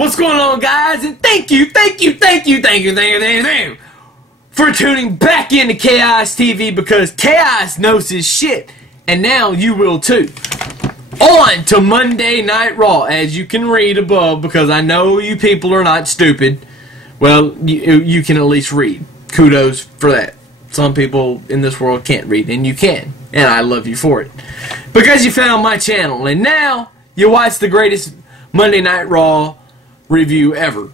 What's going on, guys? And thank you for tuning back into Chaos TV, because Chaos knows his shit, and now you will too. On to Monday Night Raw, as you can read above, because I know you people are not stupid. Well, you can at least read. Kudos for that. Some people in this world can't read, and you can, and I love you for it, because you found my channel, and now you watch the greatest Monday Night Raw review ever.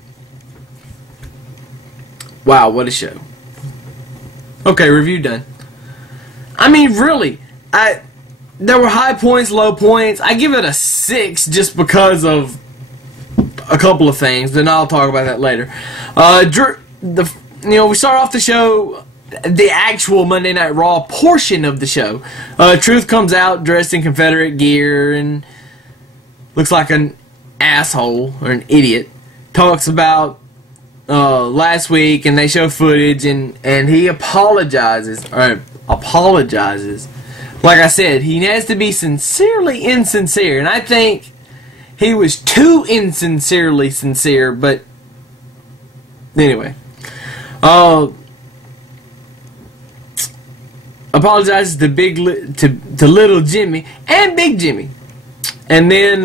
Wow, what a show. Okay, review done. I mean, really, there were high points, low points. I give it a 6 just because of a couple of things, and I'll talk about that later. We start off the show, the actual Monday Night Raw portion of the show. Truth comes out dressed in Confederate gear and looks like an asshole or an idiot. Talks about last week, and they show footage, and he apologizes. Like I said, he has to be sincerely insincere, and I think he was too insincerely sincere. But anyway, apologizes to to Little Jimmy and Big Jimmy, and then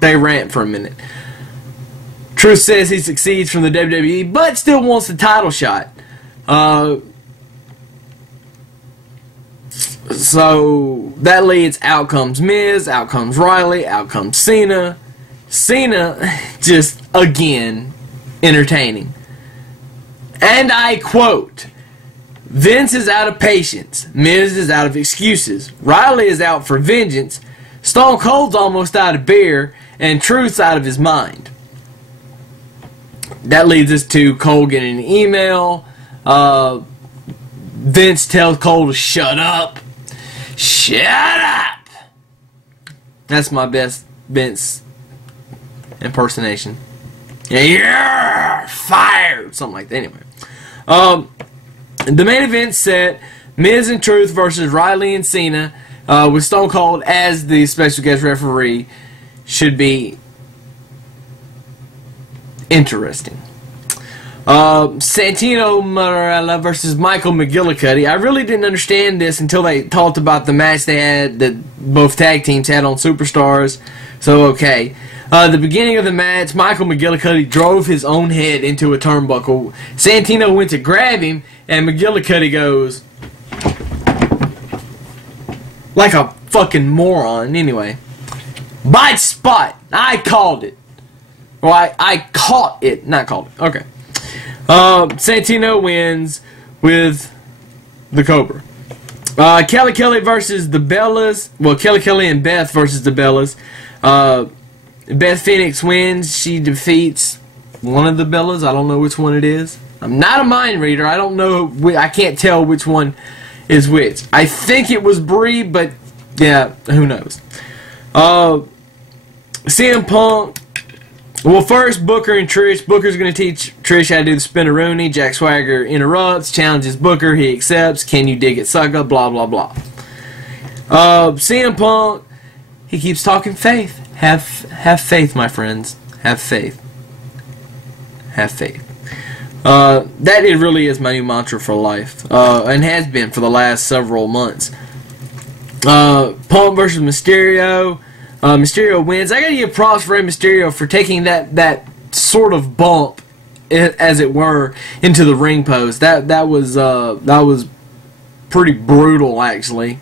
they rant for a minute. Truth says he succeeds from the WWE, but still wants the title shot. So that leads, out comes Miz, out comes Riley, out comes Cena. Cena, just again, entertaining. And I quote, Vince is out of patience, Miz is out of excuses, Riley is out for vengeance, Stone Cold's almost out of beer, and Truth's out of his mind. That leads us to Cole getting an email. Vince tells Cole to shut up. Shut up! That's my best Vince impersonation. Yeah, you're fired! Something like that. Anyway. The main event set, Miz and Truth versus Riley and Cena, with Stone Cold as the special guest referee, should be interesting. Santino Marella versus Michael McGillicuddy. I really didn't understand this until they talked about the match they had, that both tag teams had on Superstars. So, okay. The beginning of the match, Michael McGillicuddy drove his own head into a turnbuckle. Santino went to grab him, and McGillicuddy goes like a fucking moron. Anyway, by spot. I called it. Well, I caught it. Not called it. Okay. Santino wins with the Cobra. Kelly Kelly versus the Bellas. Well, Kelly Kelly and Beth versus the Bellas. Beth Phoenix wins. She defeats one of the Bellas. I don't know which one it is. I'm not a mind reader. I don't know. I can't tell which one is which. I think it was Brie, but yeah, who knows. CM Punk. Well, first, Booker and Trish. Booker's going to teach Trish how to do the spinneroonie. Jack Swagger interrupts, challenges Booker. He accepts. Can you dig it, sucker? Blah, blah, blah. CM Punk, he keeps talking faith. Have faith, my friends. Have faith. Have faith. That it really is my new mantra for life, and has been for the last several months. Punk versus Mysterio. Mysterio wins. I gotta give props for Rey Mysterio for taking that sort of bump, as it were, into the ring post. That was pretty brutal, actually.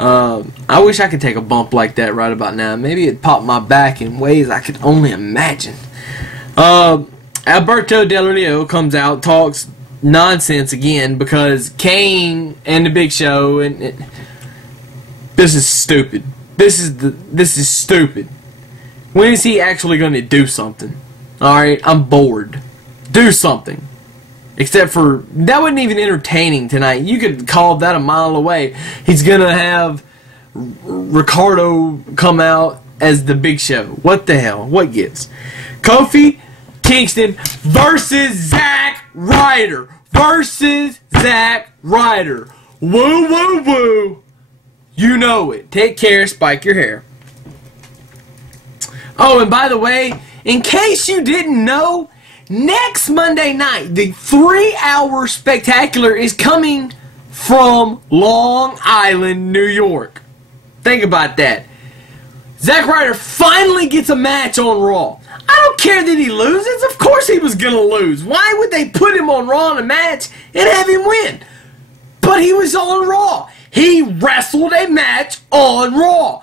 I wish I could take a bump like that right about now. Maybe it popped my back in ways I could only imagine. Alberto Del Rio comes out, talks nonsense again, because Kane and the Big Show, and this is stupid. This is stupid. When is he actually going to do something? Alright, I'm bored. Do something. Except for, that wasn't even entertaining tonight. You could call that a mile away. He's going to have Ricardo come out as the Big Show. What the hell? What gives? Kofi Kingston versus Zack Ryder. Woo, woo, woo. You know it. Take care, spike your hair. Oh, and by the way, in case you didn't know, next Monday night, the 3-hour spectacular is coming from Long Island, New York. Think about that. Zack Ryder finally gets a match on Raw. I don't care that he loses. Of course he was going to lose. Why would they put him on Raw in a match and have him win? But he was on Raw. He wrestled a match on Raw.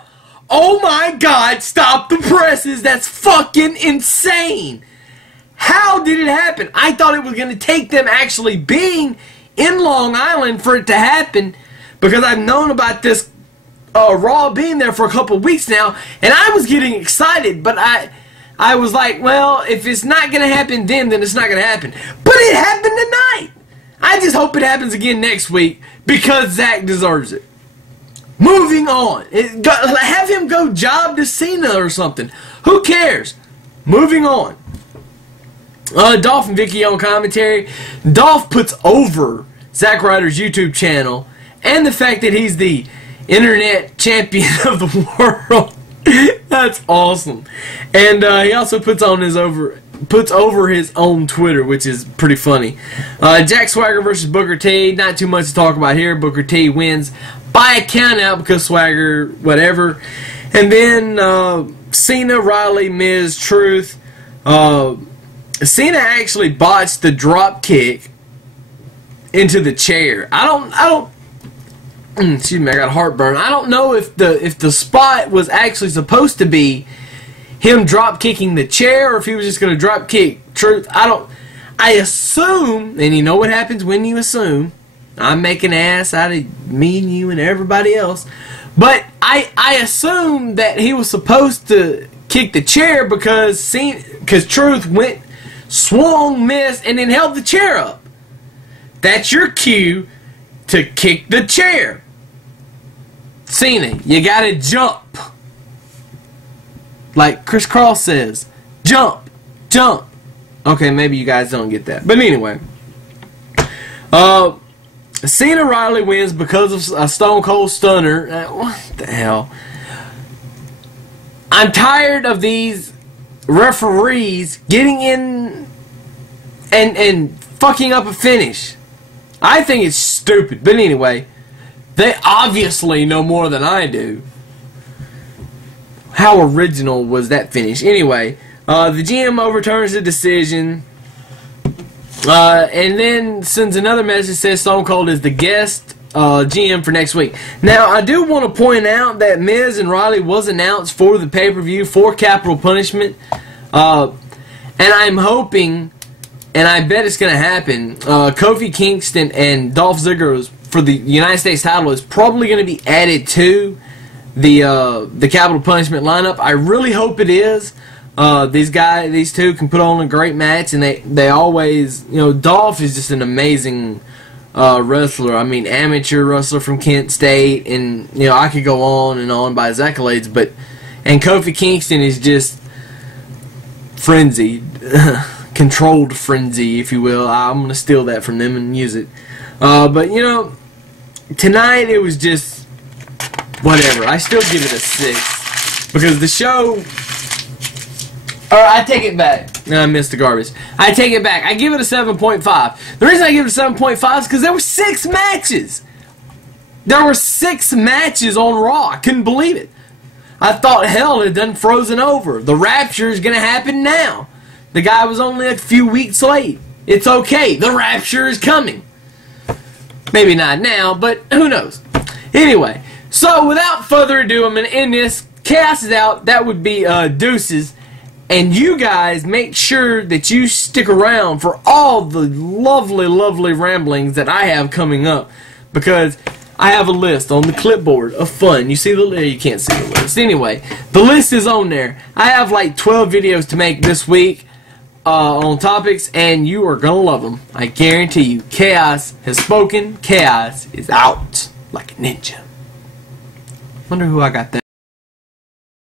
Oh my God, stop the presses. That's fucking insane. How did it happen? I thought it was going to take them actually being in Long Island for it to happen, because I've known about this Raw being there for a couple weeks now, and I was getting excited, but I was like, well, if it's not going to happen then it's not going to happen. But it happened tonight. I just hope it happens again next week, because Zack deserves it. Moving on. Have him go job to Cena or something. Who cares? Moving on. Dolph and Vicky on commentary. Dolph puts over Zack Ryder's YouTube channel and the fact that he's the internet champion of the world. That's awesome. And he also puts over his own Twitter, which is pretty funny. Jack Swagger versus Booker T. Not too much to talk about here. Booker T wins by a countout because Swagger, whatever. And then Cena, Riley, Miz, Truth. Cena actually botched the drop kick into the chair. I don't excuse me, I got heartburn. I don't know if the spot was actually supposed to be him drop kicking the chair, or if he was just gonna drop kick Truth. I assume, and you know what happens when you assume. I'm making an ass out of me and you and everybody else. But I assume that he was supposed to kick the chair because Truth swung, missed, and then held the chair up. That's your cue to kick the chair. Cena, you gotta jump. Like Chris Cross says, jump, jump. Okay, maybe you guys don't get that. But anyway, Cena Riley wins because of a Stone Cold Stunner. What the hell? I'm tired of these referees getting in and fucking up a finish. I think it's stupid. But anyway, they obviously know more than I do. How original was that finish? Anyway, the GM overturns the decision. And then sends another message that says Stone Cold is the guest GM for next week. Now, I do want to point out that Miz and Riley was announced for the pay-per-view for Capital Punishment. And I'm hoping, and I bet it's going to happen, Kofi Kingston and Dolph Ziggler for the United States title is probably going to be added to the Capital Punishment lineup. I really hope it is. These two can put on a great match, and they always, Dolph is just an amazing wrestler. I mean, amateur wrestler from Kent State, and I could go on and on by his accolades, and Kofi Kingston is just frenzied, controlled frenzy, if you will. I'm gonna steal that from them and use it. But tonight it was just whatever. I still give it a 6 because the show. I take it back. No, I missed the garbage. I take it back. I give it a 7.5. The reason I give it a 7.5 is because there were 6 matches. There were 6 matches on Raw. I couldn't believe it. I thought hell it had done frozen over. The Rapture is going to happen now. The guy was only a few weeks late. It's okay. The Rapture is coming. Maybe not now, but who knows. Anyway, so without further ado, I'm going to end this. Chaos is out. That would be deuces. And you guys make sure that you stick around for all the lovely, lovely ramblings that I have coming up, because I have a list on the clipboard of fun. You see the list? You can't see the list. Anyway, the list is on there. I have like 12 videos to make this week on topics, and you are going to love them. I guarantee you. Chaos has spoken. Chaos is out like a ninja. Wonder who I got there.